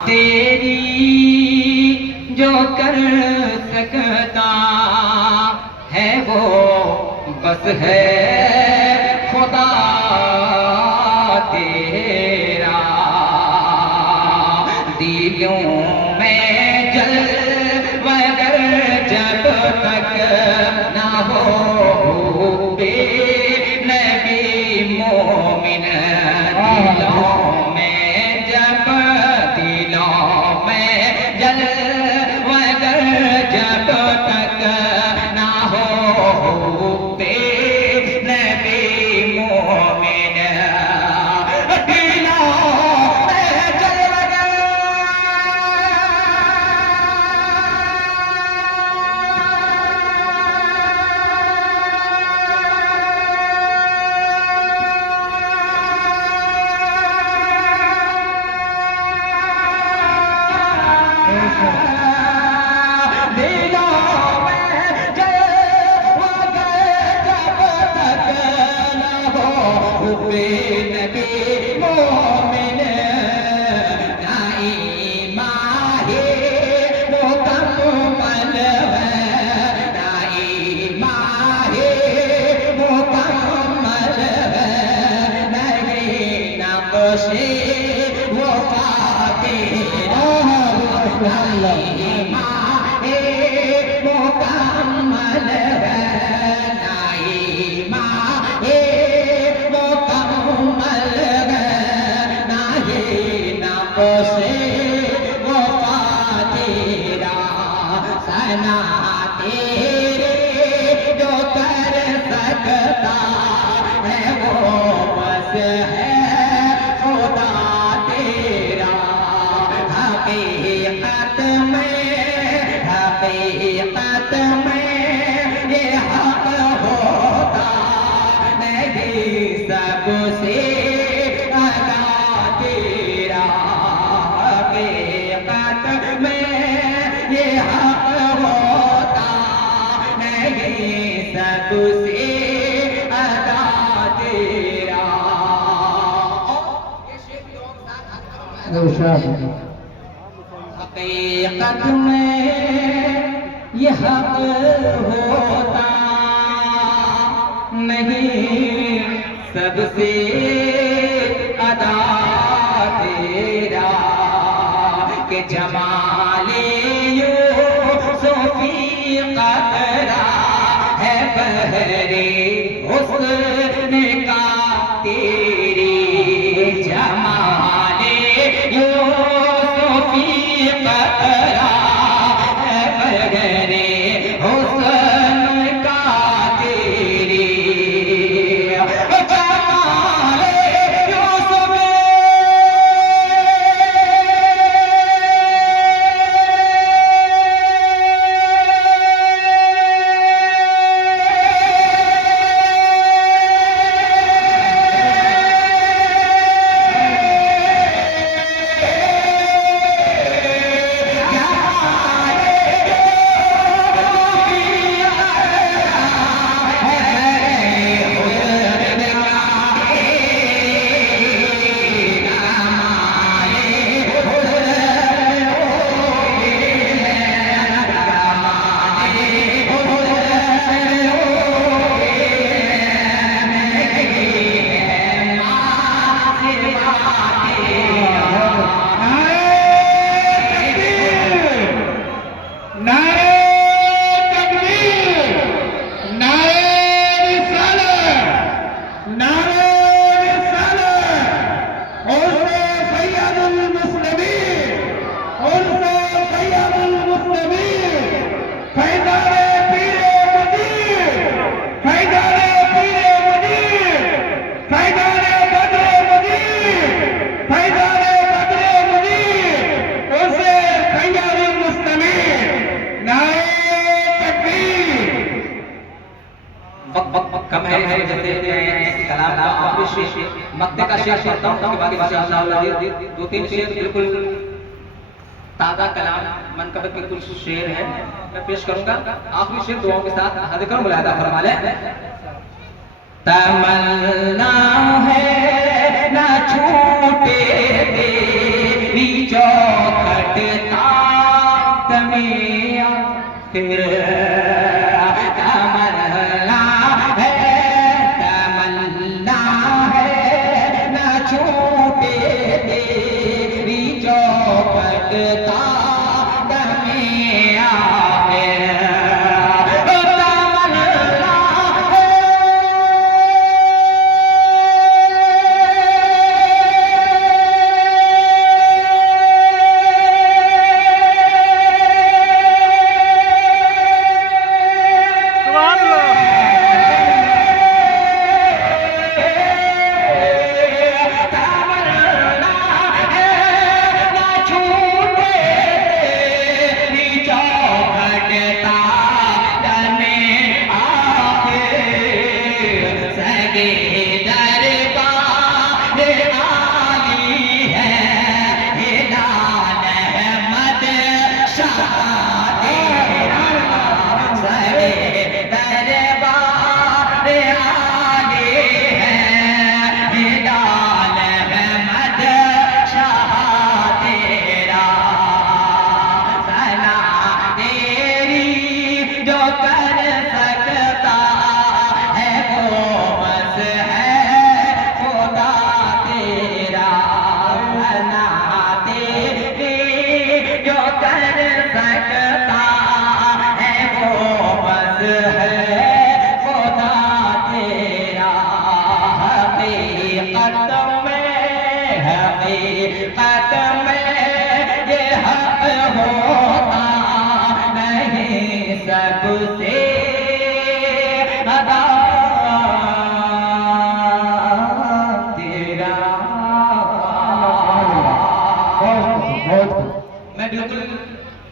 تیری جو کر سکتا ہے وہ بس ہے خدا تیرا، دلوں میں جلوگر جب تک نہ ہو بے نبی مومن، دلوں میں جب جلوگر جب تک نہ ہو بے نبی مومن، دلوں میں جلوگر حقیقت میں یہ حق ہوتا نہیں، سب سے اعلیٰ تیرا، حقیقت میں یہ حق ہوتا نہیں، سب سے اعلیٰ تیرا۔ حقیقت میں یہ حق ہوتا نہیں، سب سے ادا تیرا، کہ جمال یوسفی قطرہ ہے بحرِ حسن کا تیری، جمال یوسفی قطرہ ہے بحرِ حسن کا تیری، جمال یوسف کم ہے، کلام کا آخری شعر مکتے کا شعر پڑھتا ہوں، اس کے بعد انشاءاللہ دو تین شعر بالکل تازہ کلام منقبت کے کچھ شعر ہیں میں پیش کروں گا، آخری شعر دعاؤں کے ساتھ حد کرم ملاحظہ فرما لیں۔ تمنا ہے نہ چھوٹے تیری چوک پھر تمنا ہے تمنا ہے نہ چھوٹے تیری چوکھٹ تاب میں آئے حقیقت میں یہ حق ہوتا نہیں سب سے ادا تیرا میں بالکل